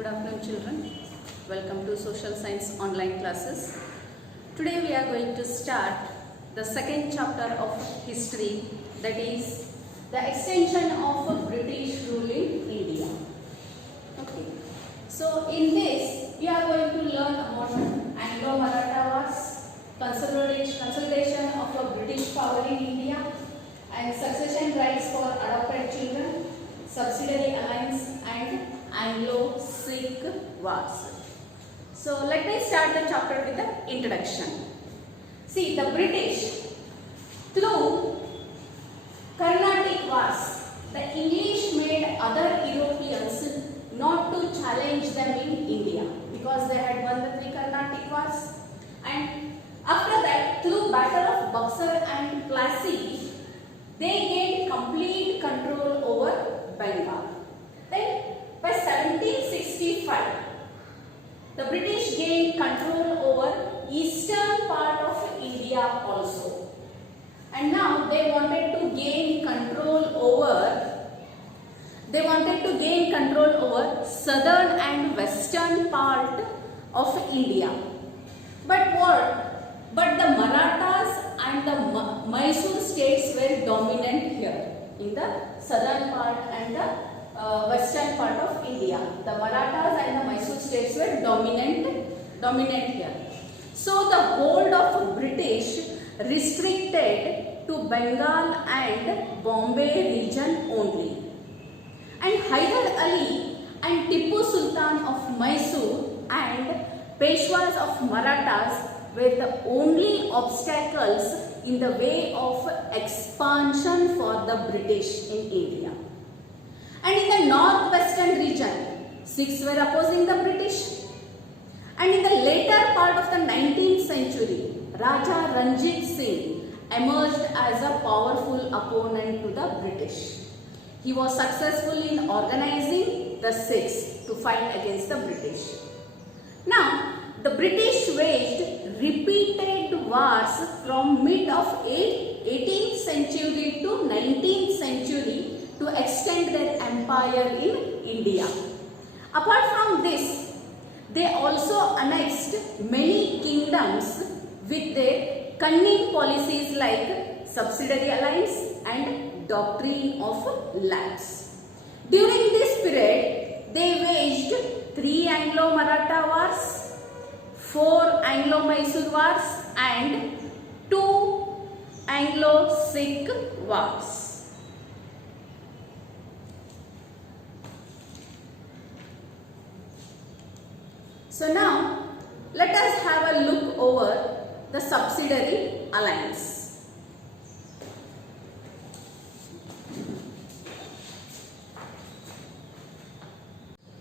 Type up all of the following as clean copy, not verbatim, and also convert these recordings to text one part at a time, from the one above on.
Good afternoon, children. Welcome to Social Science online classes. Today we are going to start the second chapter of history, that is the extension of British rule in India. Okay. So in this we are going to learn about Anglo-Maratha Wars, consolidation of a British power in India, and succession rights for adopted children, subsidiary alliance, and Anglo-Sikh Wars. So let me start the chapter with the introduction. See, the British, through Carnatic Wars, the English made other Europeans not to challenge them in India because they had won the three Carnatic Wars. And after that, through Battle of Buxar and Plassey, they gained complete control over Bengal. Then by 1765, the British gained control over eastern part of India also. And now they wanted to gain control over southern and western part of India. But the Marathas and the Mysore states were dominant here in the southern part and the western part of India. The Marathas and the Mysore states were dominant here. So the hold of British restricted to Bengal and Bombay region only. And Hyder Ali and Tipu Sultan of Mysore and Peshwas of Marathas were the only obstacles in the way of expansion for the British in India. And in the northwestern region, Sikhs were opposing the British. And in the later part of the 19th century, Raja Ranjit Singh emerged as a powerful opponent to the British. He was successful in organizing the Sikhs to fight against the British. Now, the British waged repeated wars from mid of 18th century to 19th century to extend their empire in India. Apart from this, they also annexed many kingdoms with their cunning policies like subsidiary alliance and doctrine of lapse. During this period, they waged 3 Anglo-Maratha wars, 4 Anglo-Mysore wars, and 2 Anglo-Sikh wars. So now, let us have a look over the subsidiary alliance.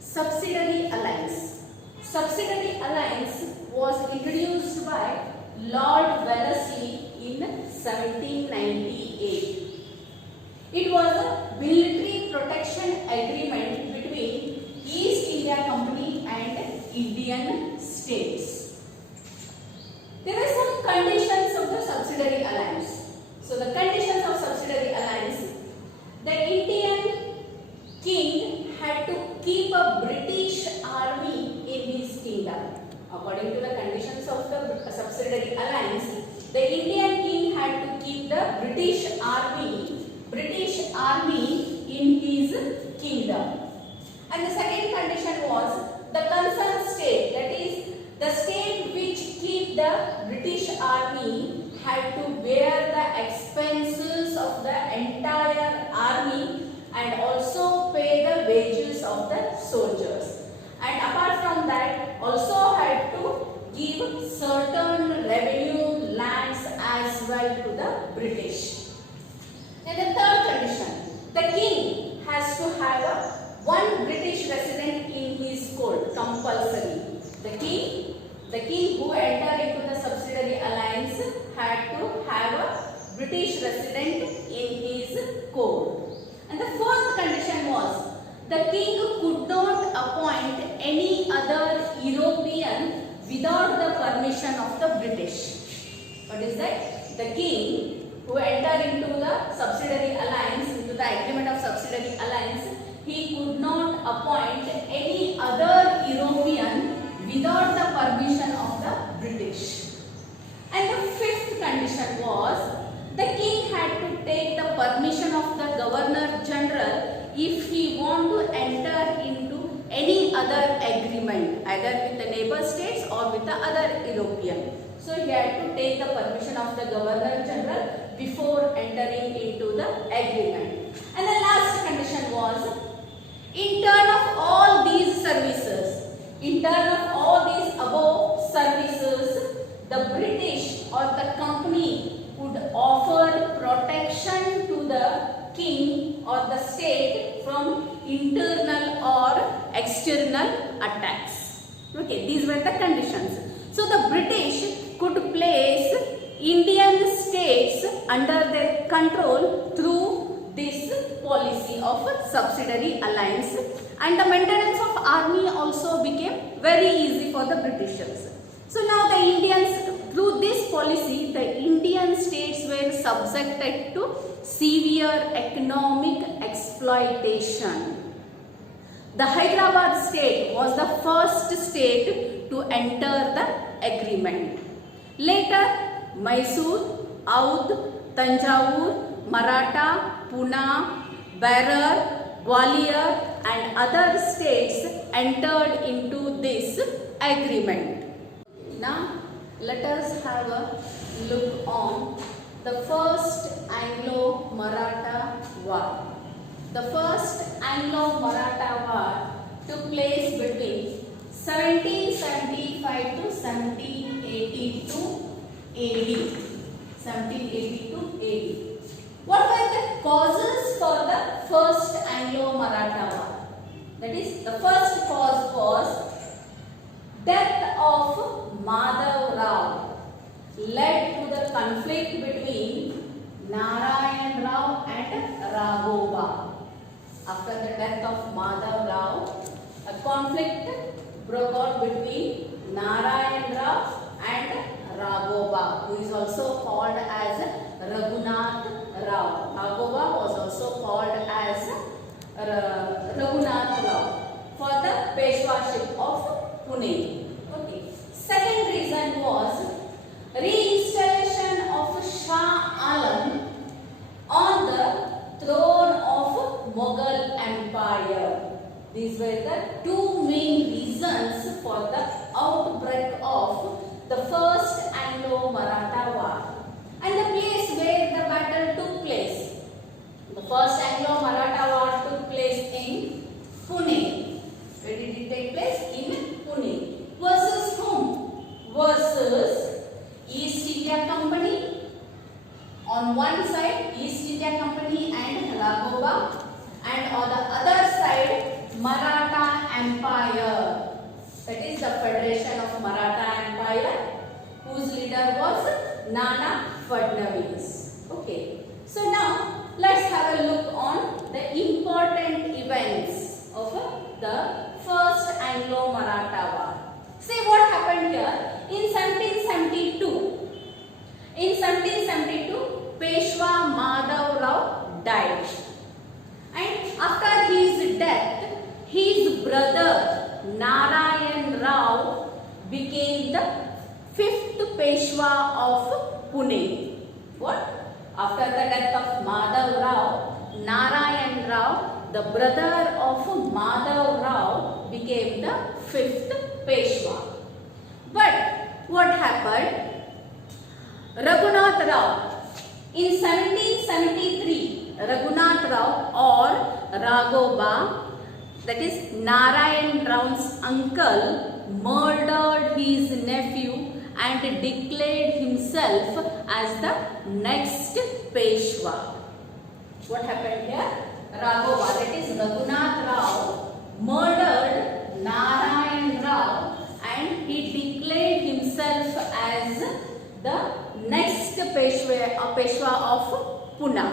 Subsidiary alliance. Subsidiary alliance was introduced by Lord Wellesley in 1798. It was a military protection agreement between East India Company and Indian states. There are some conditions of the subsidiary alliance. So the conditions of subsidiary alliance: the Indian king had to keep a British army in his kingdom. According to the conditions of the subsidiary alliance, the Indian king had to keep the British army in his kingdom. And the second condition was the concerned state, that is the state which keep the British army, had to bear the expenses of the entire army and also pay the wages of the soldiers. And apart from that, also had to give certain revenue lands as well to the British. And the third condition, the king has to have one British resident in his court, compulsory. The king who entered into the subsidiary alliance had to have a British resident in his court. And the fourth condition was, the king could not appoint any other European without the permission of the British. What is that? The king who entered into the subsidiary alliance, into the agreement of subsidiary alliance, he could not appoint any other other agreement, either with the neighbor states or with the other European. So he had to take the permission of the Governor General before entering into the agreement. And the last condition was, in turn of all these services, in turn of all these above services, the British or the company would offer protection to the king or the state from internal or external attacks. Okay, these were the conditions. So the British could place Indian states under their control through this policy of subsidiary alliance, and the maintenance of army also became very easy for the Britishers. So now the Indians, through this policy, the Indian states were subjected to severe economic exploitation. The Hyderabad state was the first state to enter the agreement. Later, Mysore, Oudh, Tanjavur, Maratha, Pune, Berar, Gwalior and other states entered into this agreement. Now, let us have a look on the first Anglo-Maratha War. The first Anglo-Maratha War took place between 1775 to 1782 AD. 1782 AD. What were the causes for the first Anglo-Maratha War? That is, the first cause was death of Madhav Rao, led to the conflict between Narayan Rao and Raghoba. After the death of Madhav Rao, a conflict broke out between Narayan Rao and Raghoba, who is also called as Raghunath Rao. Raghoba was also called as Raghunath Rao for the Peshwaship of Pune. Okay. Second reason was reinstallation of Shah Alam on the throne of Mughal Empire. These were the two main reasons for the outbreak of the first Anglo-Maratha War. And the place where the battle took place. The first Anglo-Maratha War took place in Pune. Where did it take place? In Pune. Versus whom? Versus East India Company. On one side, East India Company and Raghoba. And on the other side, Maratha Empire. That is the Federation of Maratha Empire, whose leader was Nana Fadnavis. Okay. So now let's have a look on the important events of the first Anglo-Maratha War. See what happened here in 1772. In 1772, Peshwa Madhav Rao died, and after his death, his brother Narayan Rao became the fifth Peshwa of Pune. What? After the death of Madhav Rao, Narayan Rao, the brother of Madhav Rao, became the fifth Peshwa. But what happened? Raghunath Rao, in 1773, Raghunath Rao or Raghoba, that is Narayan Rao's uncle, murdered his nephew and declared himself as the next Peshwa. What happened here? Raghoba, that is Raghunath Rao, murdered Narayan Rao and he declared himself as the next Peshwa of Pune.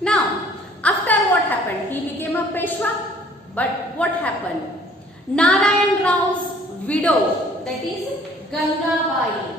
Now, after what happened? He became a Peshwa. But what happened? Narayan Rao's widow, that is Gangabai,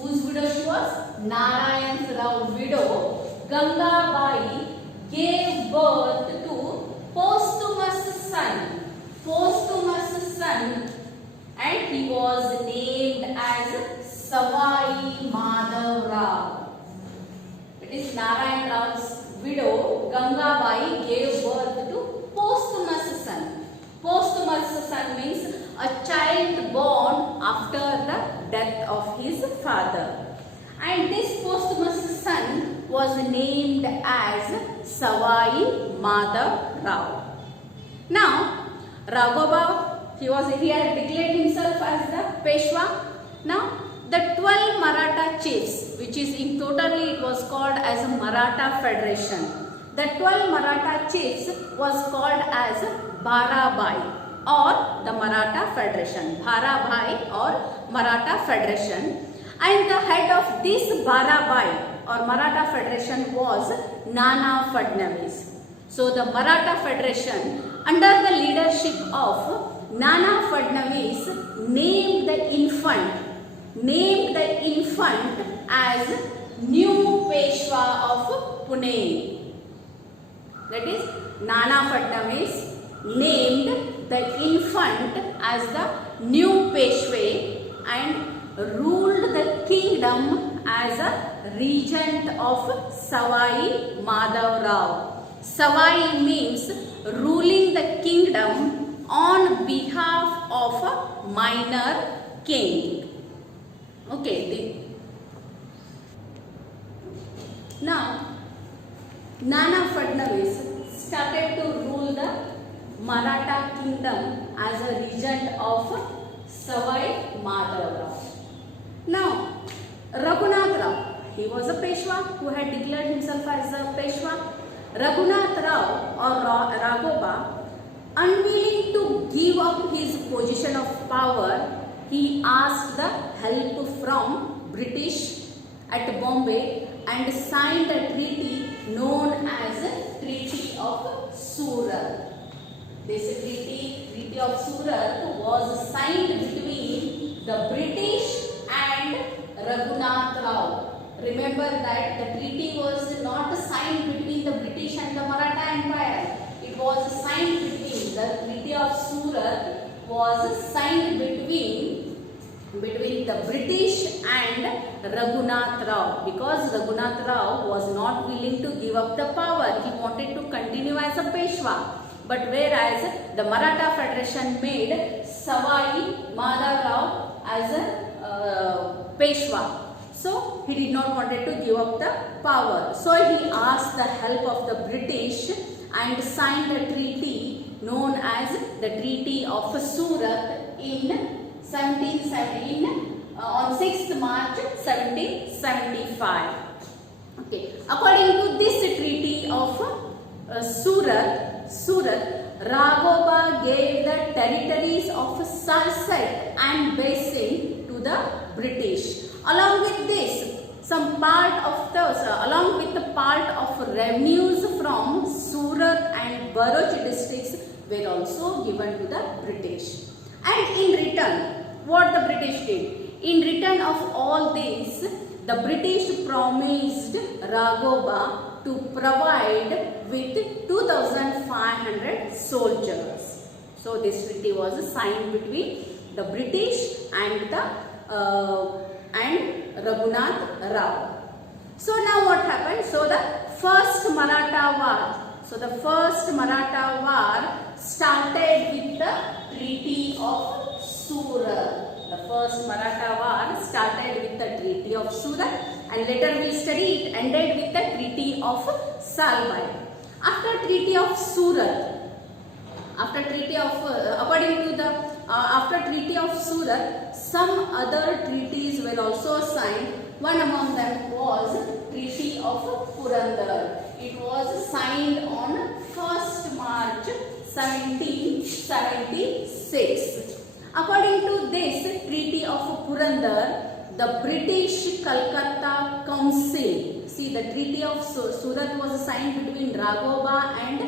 whose widow she was? Narayan Rao's widow, Gangabai, gave birth to posthumous son, and he was named as Savai Madhav Rao. It is Narayan Rao's widow, Gangabai, gave birth to posthumous son father. And this posthumous son was named as Savai Madhav Rao. Now, Raghoba, he had declared himself as the Peshwa. Now, the 12 Maratha chiefs, which is in totally it was called as a Maratha Federation. The 12 Maratha chiefs was called as Bharabai or the Maratha Federation. Bharabai or Maratha Federation. And the head of this Bharabai or Maratha Federation was Nana Fadnavis. So the Maratha Federation under the leadership of Nana Fadnavis named the infant as new Peshwa of Pune. That is, Nana Fadnavis named the infant as the new Peshwa and ruled the kingdom as a regent of Savai Madhav Rao. Savai means ruling the kingdom on behalf of a minor king. Okay. Now, Nana Fadnavis started to rule the Maratha kingdom as a regent of Savai Madhav Rao. Now, Raghunath Rao, he was a Peshwa who had declared himself as a Peshwa. Raghunath Rao or Raghoba, unwilling to give up his position of power, he asked the help from British at Bombay and signed a treaty known as Treaty of Surat. This Treaty of Surat was signed between the British and Raghunath Rao. Remember that the treaty was not signed between the British and the Maratha Empire. It was signed between the Treaty of Surat was signed between the British and Raghunath Rao, because Raghunath Rao was not willing to give up the power. He wanted to continue as a Peshwa. But whereas the Maratha Federation made Savai Madhav Rao as a Peshwa. So he did not wanted to give up the power. So he asked the help of the British and signed a treaty known as the Treaty of Surat on 6th March 1775. Okay. According to this Treaty of Surat, Raghoba gave the territories of Salsette and Basin to the British. Along with this, along with the part of revenues from Surat and Bharuch districts were also given to the British. And in return, what the British did? In return of all this, the British promised Raghoba to provide with 2,500 soldiers. So this treaty was signed between the British and Raghunath Rao. So now what happened? So the first Maratha War started with the Treaty of Surat. The first Maratha War started with the Treaty of Surat, and later we study it ended with the Treaty of Salbai. After Treaty of Surat, after Treaty of Surat, some other treaties were also signed. One among them was Treaty of Purandar. It was signed on 1st March 1776. According to this Treaty of Purandar, the British Calcutta Council, see the Treaty of Surat was signed between Raghoba and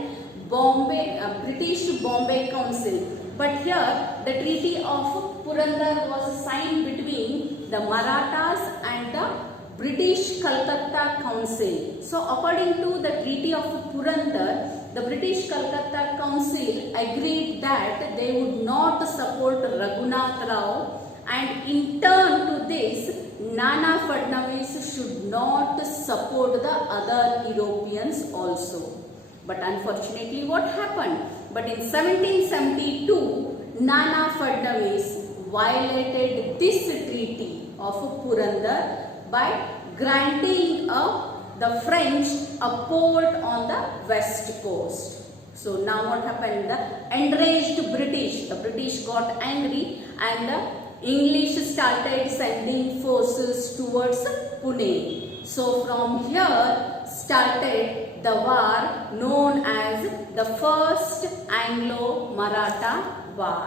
British Bombay Council. But here the Treaty of Purandar was signed between the Marathas and the British Calcutta Council. So according to the Treaty of Purandar, the British Calcutta Council agreed that they would not support Raghunath Rao, and in turn to this, Nana Fadnavis should not support the other Europeans also. But unfortunately what happened? But in 1772, Nana Fadnavis violated this treaty of Purandar by granting the French a port on the west coast. So now what happened? The enraged British, the British got angry and the English started sending forces towards Pune. So from here started the war known as the First Anglo-Maratha War.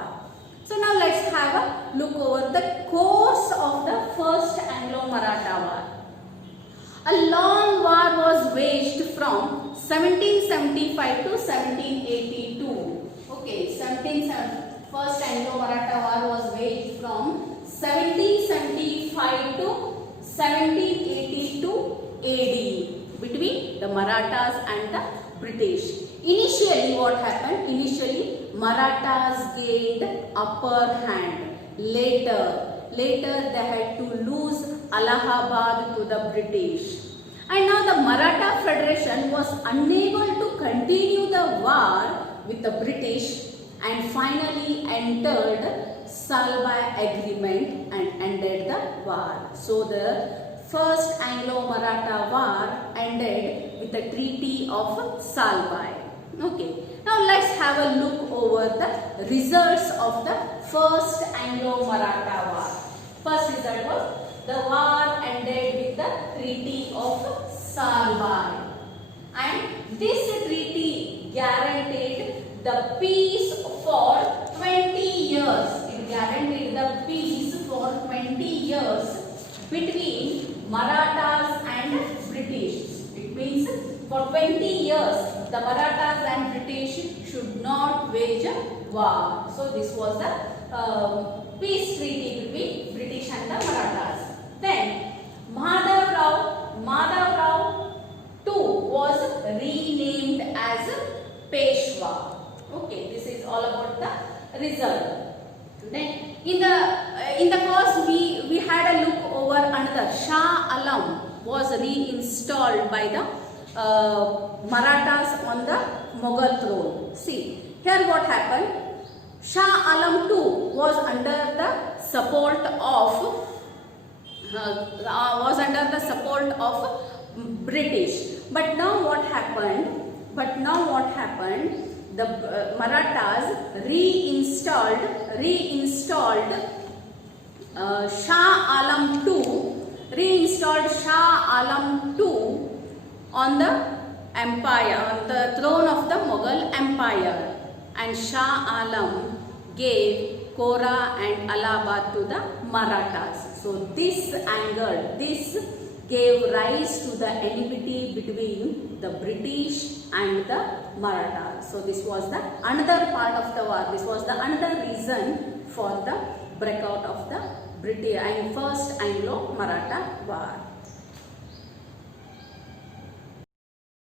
So now let's have a look over the course of the First Anglo-Maratha War. A long war was waged from 1775 to 1782. Okay, First Anglo-Maratha War was waged from 1775 to 1782 AD between the Marathas and the British. Initially what happened? Initially Marathas gained upper hand. Later they had to lose Allahabad to the British. And now the Maratha Federation was unable to continue the war with the British and finally entered Salbai Agreement and ended the war. So the First Anglo-Maratha War ended with the Treaty of Salbai. Okay, now let's have a look over the results of the First Anglo-Maratha War. First result was the war ended with the Treaty of Salbai, and this treaty guaranteed the peace for 20 years. It guaranteed the peace for 20 years between Marathas and British. It means for 20 years the Marathas and British should not wage a war. So this was the peace treaty between British and the Marathas. Then Madhav Rao too was renamed as Peshwa. Okay, this is all about the result. Then in the course we had a look over another. Shah Alam was reinstalled by the Marathas on the Mughal throne. See here what happened. Shah Alam too was under the support of British. But now what happened? The Marathas reinstalled Shah Alam II on the empire, on the throne of the Mughal Empire, and Shah Alam gave Kora and Allahabad to the Marathas. So this gave rise to the enmity between the British and the Marathas. So this was the another part of the war. This was the another reason for the breakout of the British and First Anglo-Maratha War.